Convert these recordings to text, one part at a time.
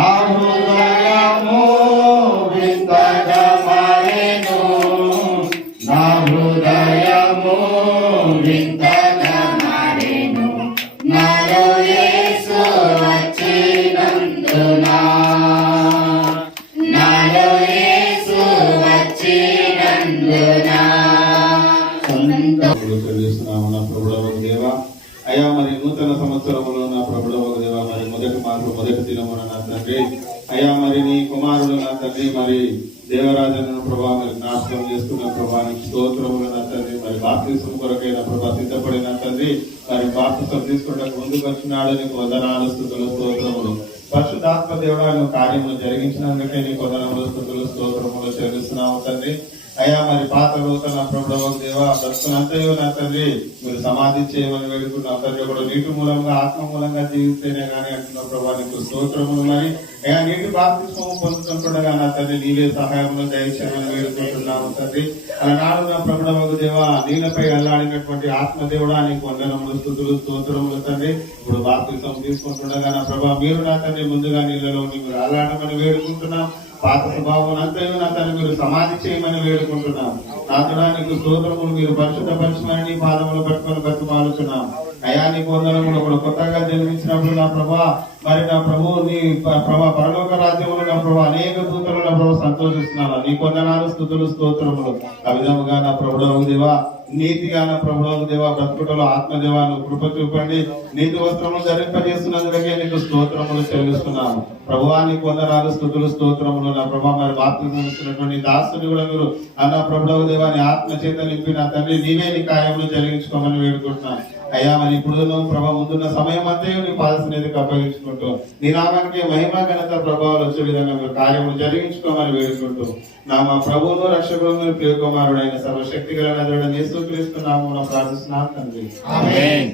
నా హృదయము వింతగా మారెను, నా హృదయము వింతగా మారెను, నాలో యేసు వచ్చినందున, నాలో యేసు వచ్చినందున. చెల్లిస్తున్నాము నా ప్రభుడవ దేవా. అయ్యా మరి నూతన సంవత్సరములో నా ప్రభుడవ దేవా, మరి మొదటి దినమున నా తండ్రి అయ్యా మరి నీ కుమారుడు నా తండ్రి మరి దేవరాజను ప్రభా మరి జ్ఞాపకం చేసుకున్న ప్రభానికి స్తోత్రములు నా తండ్రి. మరి బాప్తిసం కొరకైన ప్రభా సిద్ధపడిన తండ్రి మరి బాప్తిసం తీసుకుంటకు ముందుకు వచ్చినాడు. నీకు వందనాలు స్తుతులు స్తోత్రములు. పరిశుద్ధాత్మ దేవుడా కార్యములు జరిగించినందుకే నీకు వందనములు స్తుతులు స్తోత్రములు చెల్లిస్తున్నాము తండ్రి. అయ్యా మరి పాత నూతన ప్రభుడవ దేవా బ్రతుకునంతయో నా తండ్రి మీరు సమాధి చేయమని వేడుకున్న తండ్రి కూడా నీటి మూలంగా ఆత్మ మూలంగా జీవిస్తేనే కానీ అంటున్న ప్రభావ నీకు స్తోత్రములు. మరి అయ్యా నీటి బాప్తిస్మము పొందుతుండగా నా తండ్రి నీవే సహాయంలో దయచేయమని వేడుకుంటున్నాము తండ్రి. అలనాడు నా ప్రభుడవ దేవా నీళ్ళపై అల్లాడినటువంటి ఆత్మదేవుడా నీకు వందనములు స్తుతులు స్తోత్రములు తండ్రి. ఇప్పుడు బాప్తిస్మం తీసుకుంటుండగా నా ప్రభా మీరు నా తండ్రి ముందుగా నీళ్ళలో మీరు అల్లాడమని వేడుకుంటున్నాం. పాత స్వభావం అంతయు నా తండ్రి మీరు సమాధి చేయమని వేడుకుంటున్నాం. నాతడానికి స్తోత్రములు మీరు పరిశుద్ధపరచమని నీ పాదములు పట్టుకొని బతిమాలుతున్నాం. అయా నీకు వందనములు కూడా కొత్తగా జన్మించినప్పుడు నా ప్రభా మరి నా ప్రభు నీ ప్రభా పరలోక రాజ్యములు నా ప్రభా అనేక దూతలు నా ప్రభు సంతోషిస్తున్నాను. నీ వందనాలు స్తుతులు స్తోత్రములు. ఆ విధముగా నా ప్రభుడవు దేవా నీతిగా నా ప్రభుడవు దేవా బ్రతుకుటలో ఆత్మదేవాను కృప చూపండి. నీతి వస్త్రములు ధరింపజేస్తున్నందుకే నీకు స్తోత్రములు చెల్లిస్తున్నాము. ప్రభువా నీకు వందనాలు స్తుతులు స్తోత్రములు. నా ప్రభా మరి బాప్తిసం ఇచ్చినటువంటి దాసుని కూడా మీరు అన్న ప్రభుడవు దేవాని ఆత్మ చేత నింపి నా తండ్రి నీవే నీ కార్యములు జరిగించుకోమని వేడుకుంటున్నాను. అయ్యా మరి ఇప్పుడు ప్రభా ముందున్న సమయం అంతే నీ పాదసన్నిధికి అప్పగించుకుంటూ నీ నామానికి మహిమ ఘనత ప్రభావాలు వచ్చే విధంగా మీరు కార్యములు జరిగించుకోమని వేడుకుంటూ నా మా ప్రభువును రక్షకులను ప్రియకుమారుడైన సర్వశక్తి గల నదుడైన యేసుక్రీస్తు నామమున ప్రార్థిస్తున్నాను తండ్రి. ఆమేన్.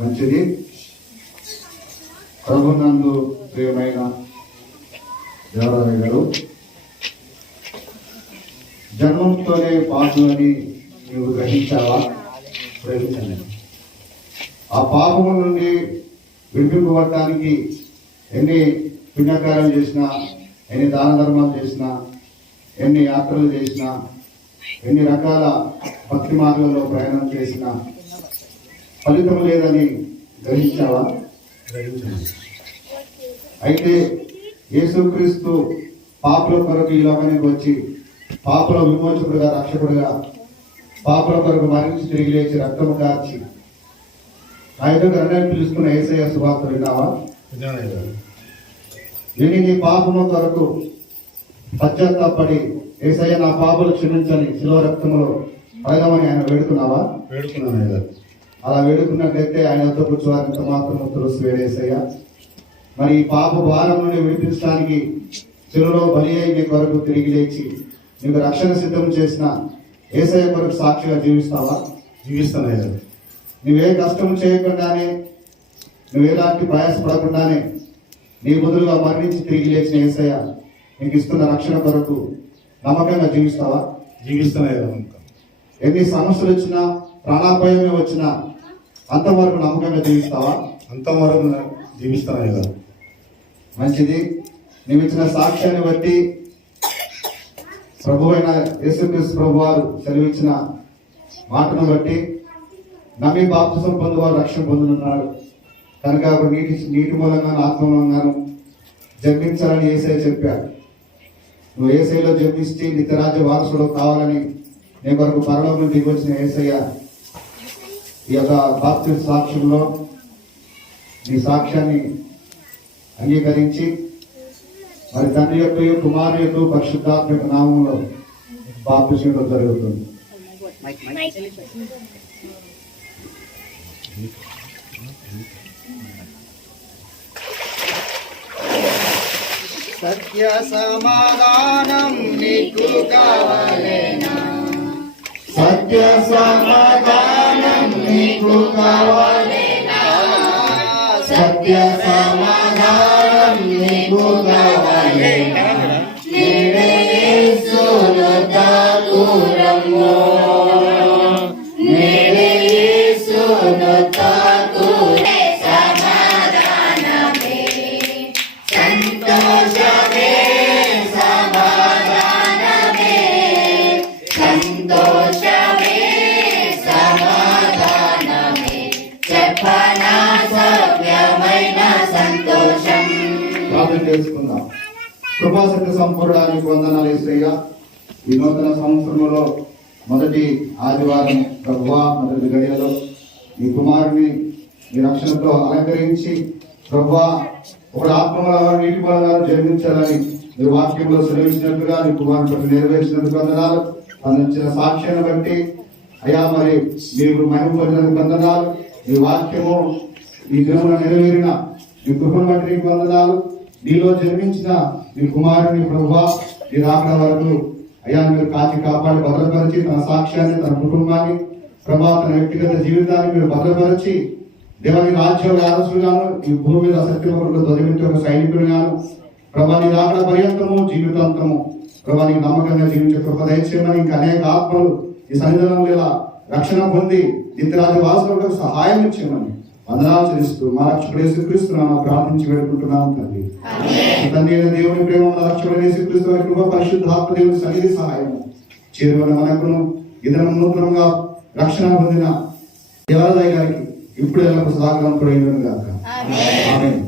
మంచిది. ప్రభునందు ప్రియమైన దేవరాజు గారు, జన్మంతోనే పాపమని నువ్వు గ్రహించావా? గ్రహించండి. ఆ పాపము నుండి విడిపింపబడటానికి ఎన్ని పుణ్యకార్యాలు చేసినా, ఎన్ని దాన ధర్మాలు చేసినా, ఎన్ని యాత్రలు చేసినా, ఎన్ని రకాల భక్తి మార్గంలో ప్రయాణం చేసినా ఫలితం లేదని గ్రహించావా? గ్రహించాలి. అయితే యేసుక్రీస్తు పాపుల కొరకు ఈ లోకానికి వచ్చి పాపుల విమోచకుడుగా రక్షకుడుగా పాపుల కొరకు మరించి తిరిగి లేచి రక్తము కార్చి ఆయన పిలుచుకున్న యేసయ్య సువార్త విన్నావా? నేను నీ పాపము కొరకు పశ్చాత్తాపడి యేసయ్య నా పాపలు క్షమించని శిలువ రక్తములో పడగమని ఆయన వేడుకున్నావా? వేడుకున్నాను. అలా వేడుకున్నట్లయితే ఆయన వద్ద కూర్చోవాలని ఎంత మాత్రం తెలుసు వేరేసయ్య. మరి ఈ పాప భారం నుండి విడిపించడానికి శిలువలో బలి అయి నీ కొరకు తిరిగి లేచి నీకు రక్షణ సిద్ధం చేసిన యేసయ్య కొరకు సాక్షిగా జీవిస్తావా? జీవిస్తాను. నువ్వే కష్టం చేయకుండానే, నువ్వేలాంటి ప్రయాసపడకుండానే నీ బదులుగా మరణించి తిరిగి లేచిన యేసయ్య నీకు ఇస్తున్న రక్షణ కొరకు నమ్మకంగా జీవిస్తావా? జీవిస్తాను. ఎన్ని సమస్యలు వచ్చినా, ప్రాణాపాయమే వచ్చినా అంతవరకు నమ్మకంగా జీవిస్తావా? అంతవరకు జీవిస్తాను కదా. మంచిది. నువ్వు ఇచ్చిన సాక్ష్యాన్ని బట్టి ప్రభు అయిన యేసుక్రీస్తు ప్రభు వారు సెలవిచ్చిన మాటను బట్టి నమ్మి బాప్తిసం పొందువారు రక్షణ పొందుతున్నారు కనుక నీటి మూలంగాను ఆత్మ మూలంగాను జన్మించాలని యేసయ్య చెప్పాడు. నువ్వు యేసయ్యలో జన్మించి నిత్యరాజ్య వారసుడు కావాలని నీ కొరకు పరలోకం దిగి వచ్చిన యేసయ్య ఈ యొక్క బాప్తిస్మ సాక్ష్యంలో నీ సాక్ష్యాన్ని అంగీకరించి మరి తండ్రి యొక్క కుమారు యొక్క పరిశుద్ధాత్మ యొక్క నామంలో బాప్తిస్మ జరుగుతుంది. సత్య సమాధానం నీకు కావాలేనా? సత్య సమాధానం నీకు కావాలేనా? సత్య సమాధానం నీకు కావాలేనా? నేడే యేసును తాకురమ్మో, నేడే యేసును తాకురే. సమాధానమే సంతోషమే, సమాధానమే సంతోషమే, సమాధానమే చెప్పనా సవ్యమైన సంతోషం. ప్రార్థన చేసుకుందాం. కృపాసక్తి సంపూర్ణానికి వందనాలు యేసయ్యా. ఈ నూతన సంవత్సరంలో మొదటి ఆదివారం ప్రభువా, మొదటి గడియలో నీ కుమారుని నీ రక్షణతో అలంకరించి ప్రభువా ఒకడు ఆత్మల నీటి బలంగా జన్మించాలని నీ వాక్యంలో సెలవించినట్టుగా నీ కుమారుని బట్టి నెరవేర్చినందుకు వందనాలు. అందించిన సాక్ష్యాన్ని బట్టి అయ్యా మరి మీరు మహిమ పొందినందుకు వందనాలు. నీ వాక్యము ఈ దినమున నెరవేరిన నీ కృపను బట్టి నీకు వందనాలు. నీలో జన్మించిన నీ కుమారుని ప్రభువా నీ రాకడ వరకు అయ్యా మీరు కాచి కాపాడి భద్రపరిచి తన సాక్ష్యాన్ని, తన కుటుంబాన్ని ప్రభా, తన వ్యక్తిగత జీవితాన్ని మీరు భద్రపరిచి దేవుని రాజ్య వారసులుగాను ఈ భూమి మీద సత్యవకులకు ధ్వజమించే ఒక సైనికుడుగాను ప్రభా నీ రాకడ పర్యంతము జీవితాంతము ప్రభా నీకు నమ్మకంగా జీవించే కృప దయచేయమని, ఇంకా అనేక ఆత్మలు ఈ సన్నిధానంలో ఇలా రక్షణ పొంది నిత్యరాజ్య వారసులకు సహాయం ఇచ్చేయమని వందనాలు చెల్లిస్తూ మా రక్షకుడు యేసుక్రీస్తునామమున ప్రార్థించి వేడుకుంటున్నాను తండ్రి. తండ్రి అయిన దేవుని ప్రేమ, మన రక్షకుడు యేసుక్రీస్తు వారి కృప, పరిశుద్ధాత్మ దేవుని సన్నిధి సహాయం చేరువన మనకును ఇతను నూతనంగా రక్షణ పొందిన దేవాలయ గారికి ఇప్పుడు ఎల్లప్పుడూ సదాకాలం ప్రయోజనం గాక. ఆమేన్.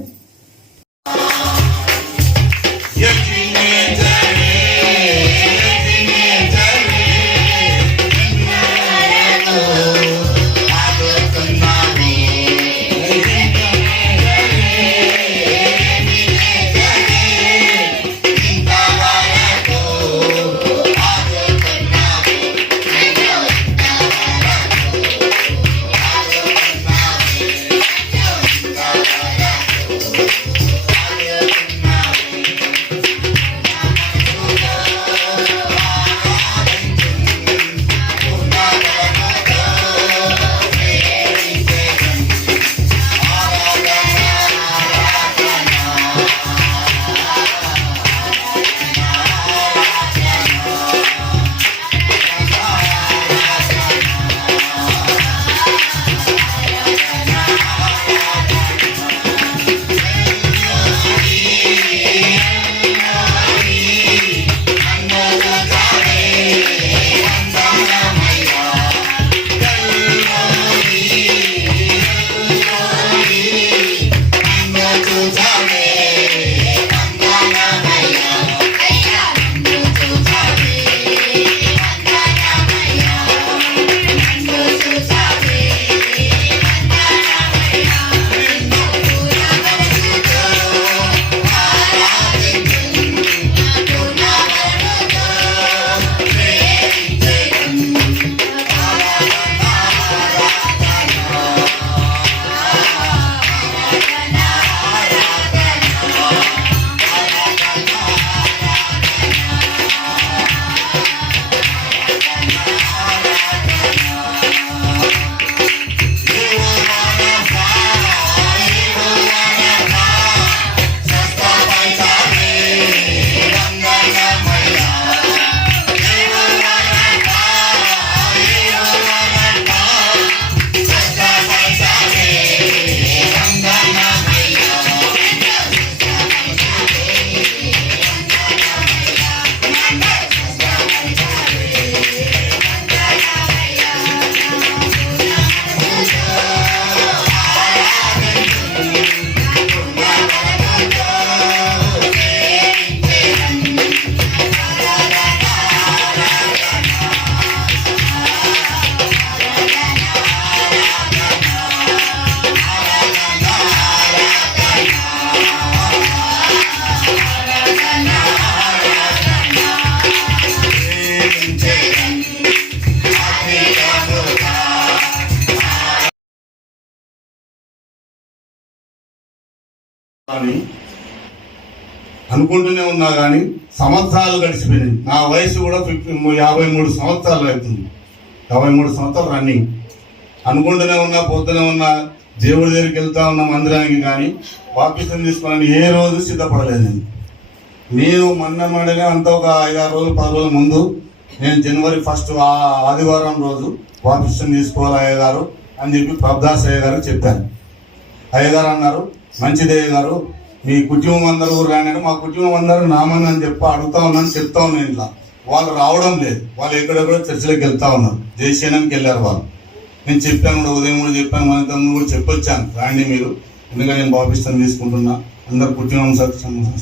అని అనుకుంటూనే ఉన్నా కానీ సంవత్సరాలు గడిచిపోయినాయి. నా వయసు కూడా 53 సంవత్సరాలు అవుతుంది. 53 సంవత్సరాలు రన్నింగ్. అనుకుంటూనే ఉన్నా, పోతూనే ఉన్నా, దేవుడి దగ్గరికి వెళ్తా ఉన్న మందిరానికి కానీ బాప్టిజం తీసుకోవాలని ఏ రోజు సిద్ధపడలేదు. నేను మొన్ననే అంతా ఒక 5-6 రోజులు 10 రోజుల ముందు నేను జనవరి 1 ఆదివారం రోజు బాప్టిజం తీసుకోవాలి అయ్యగారు అని చెప్పి ప్రభుదాస్ అయ్య గారు చెప్పాను. అయ్యగారు అన్నారు, మంచిది అయ్యగారు, మీ కుటుంబం అందరూ ఊరు రాని. మా కుటుంబం అందరూ నామని అని చెప్పి అడుగుతా ఉన్నాను, చెప్తా ఉన్నాను. ఇంట్లో వాళ్ళు రావడం లేదు. వాళ్ళు ఎక్కడెక్కడో చర్చిలోకి వెళ్తా ఉన్నారు. జయశేనానికి వెళ్ళారు వాళ్ళు. నేను చెప్పాను కూడా, ఉదయం కూడా చెప్పాను, మన తమ్ముడు కూడా చెప్పొచ్చాను, రాండి మీరు, ఎందుకంటే నేను బాప్టిజం తీసుకుంటున్నా, అందరు కుటుంబం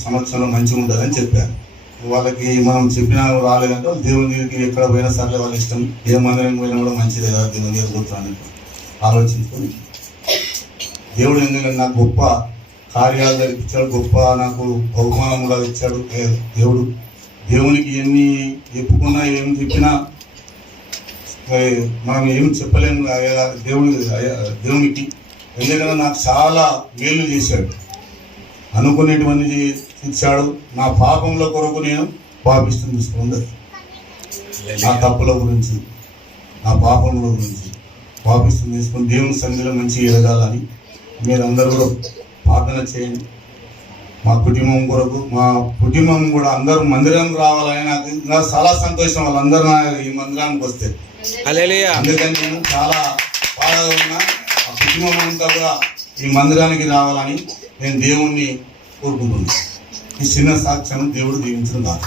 సంవత్సరంలో మంచిగా ఉంటుందని చెప్పాను. వాళ్ళకి మనం చెప్పినా రాలేదంటే వాళ్ళు దేవుని దగ్గరికి ఎక్కడ పోయినా సర్లే, వాళ్ళ ఇష్టం, ఏ మందిరం పోయినా కూడా మంచిదే కదా దేవుని దగ్గర కూర్చోని ఆలోచించుకొని దేవుడు ఎందుకంటే నాకు గొప్ప కార్యాలు జరిపించాడు, గొప్ప నాకు బహుమానం కూడా ఇచ్చాడు దేవుడు. దేవునికి ఎన్ని చెప్పుకున్నా ఏం చెప్పినా మనం ఏం చెప్పలేము దేవునికి. ఎందుకంటే నాకు చాలా మేలు చేశాడు, అనుకునేటువంటి ఇచ్చాడు. నా పాపంలో కొరకు నేను బాప్టిజం తీసుకుంది, నా తప్పుల గురించి, నా పాపంలో గురించి బాప్టిజం తీసుకుని దేవుని సన్నిధిలో మంచిగా ఎదగాలని మీరందరూ కూడా ప్రార్థన చేయండి. మా కుటుంబం కొరకు, మా కుటుంబం కూడా అందరూ మందిరం రావాలని నాకు ఇంకా చాలా సంతోషం. వాళ్ళందరూ ఈ మందిరానికి వస్తే, అందుకని నేను చాలా బాధగా ఉన్నా. ఆ కుటుంబం అంతా కూడా ఈ మందిరానికి రావాలని నేను దేవుణ్ణి కోరుకుంటున్నాను. ఈ చిన్న సాక్ష్యం దేవుడు దీవించడం కాదు.